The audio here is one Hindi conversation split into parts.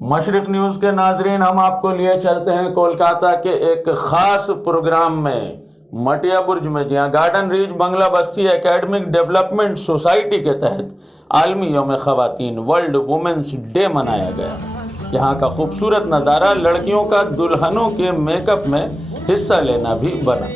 मशरिक न्यूज़ के नाजरीन, हम आपको लिए चलते हैं कोलकाता के एक ख़ास प्रोग्राम में, मटिया बुर्ज में, जहाँ गार्डन रीच बंगला बस्ती एकेडमिक डेवलपमेंट सोसाइटी के तहत आलमी यौम ख़वातीन वर्ल्ड वुमेंस डे मनाया गया। यहाँ का खूबसूरत नज़ारा लड़कियों का दुल्हनों के मेकअप में हिस्सा लेना भी बना।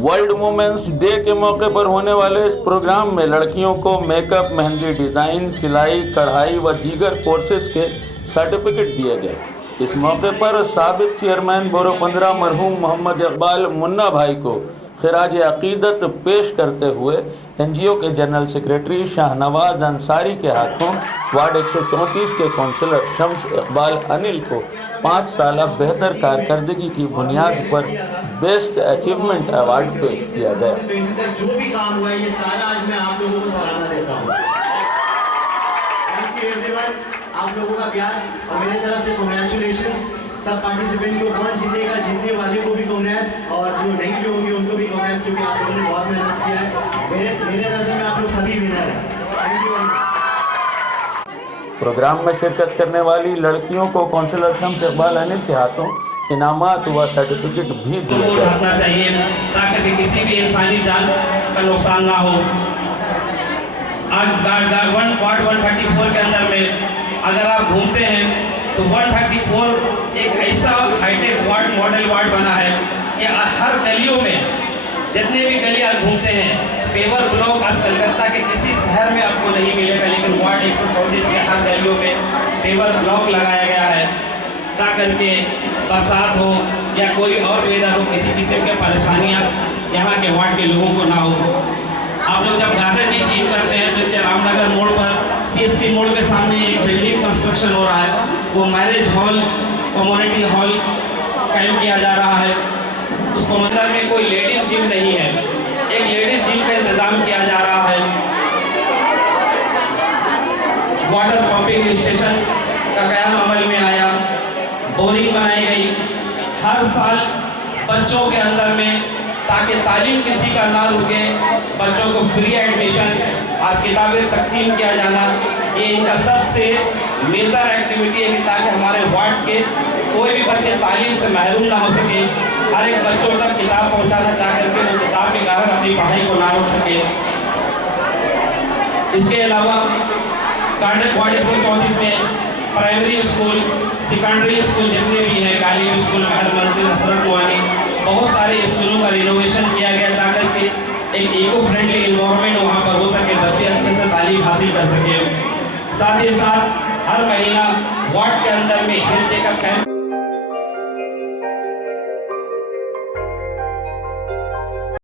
वर्ल्ड वुमेंस डे के मौके पर होने वाले इस प्रोग्राम में लड़कियों को मेकअप, मेहंदी डिज़ाइन, सिलाई, कढ़ाई व दीगर कोर्सेज के सर्टिफिकेट दिए गए। इस मौके पर साबिक चेयरमैन बोरो 15 मरहूम मोहम्मद इकबाल मुन्ना भाई को खिराज अकीदत पेश करते हुए NGO के जनरल सेक्रेटरी शाहनवाज अंसारी के हाथों वार्ड 134 के काउंसलर शम्स इकबाल अनिल को 5 साल बेहतर कारकर्दगी की बुनियाद पर बेस्ट अचीवमेंट अवार्ड पेश किया गया। जो भी काम हुआ है ये सारा आज मैं आप लोगों को सराहना देता हूँ। थैंक यू एवरीवन, आप लोगों का प्यार और मेरी तरफ से कांग्रेचुलेशंस। सब पार्टिसिपेंट को कौन जीतेगा, जीतने वाले को भी कांग्रेस और जो नहीं भी होंगे उनको भी कांग्रेस, क्योंकि आप लोगों ने बहुत मेहनत किया है। मेरे नज़र में आप लोग सभी विनर हैं। Thank you. प्रोग्राम में शिरकत करने वाली लड़कियों को काउंसलर शम्स इकबाल अनिल के हाथों इनामात व सर्टिफिकेट भी दिए गए चाहिए ताकि किसी भी इंसानी जान का नुकसान ना हो। आज वार्ड 134 के अंदर में अगर आप घूमते हैं तो 134 एक ऐसा हाईटेक वार्ड, मॉडल वार्ड बना है कि हर गलियों में जितने भी गली आप घूमते हैं, पेवर ब्लॉक आज कलकत्ता के किसी शहर में आपको नहीं मिलेगा, लेकिन वार्ड 134 के हर गलियों में पेवर ब्लॉक लगाया गया है ताकि के बरसात हो या कोई और वेदर हो, किसी किस्म की परेशानियाँ यहाँ के वार्ड के लोगों को ना हो। आप लोग जब गार्डन रीच करते हैं तो रामनगर मोड़ पर CSC मोड़ के सामने एक बिल्डिंग कंस्ट्रक्शन हो रहा है, वो मैरिज हॉल, कम्युनिटी हॉल कायम किया जा रहा है। उसको अंदर में कोई लेडीज जिम नहीं है, एक लेडीज जिम का इंतजाम किया जा रहा है। वाटर पंपिंग स्टेशन का कयाम अमल में आया, बोरिंग बनाई गई। हर साल बच्चों के अंदर में ताकि तालीम किसी का ना रुके, बच्चों को फ्री एडमिशन और किताबें तकसीम किया जाना, ये इनका सबसे मेजर एक्टिविटी है कि ताकि हमारे वार्ड के कोई भी बच्चे तालीम से महरूम ना हो सके। हर एक बच्चों तक किताब पहुंचाना चाहकर के वो किताब के कारण अपनी पढ़ाई को ना रोक सके। इसके अलावा गार्डन वार्ड 134 में प्राइमरी स्कूल, सेकेंडरी स्कूल जितने भी हैं, गालिब स्कूल, महल मंजिल, हजरत मोहानी, बहुत सारे स्कूलों का रिनोवेशन किया गया ताकि कि एक इको फ्रेंडली इन्वायरमेंट वहाँ पर हो सके, बच्चे अच्छे से तालीम हासिल कर सके। साथ ही साथ हर महीना वार्ड के अंदर में हेल्थ चेकअप कैंप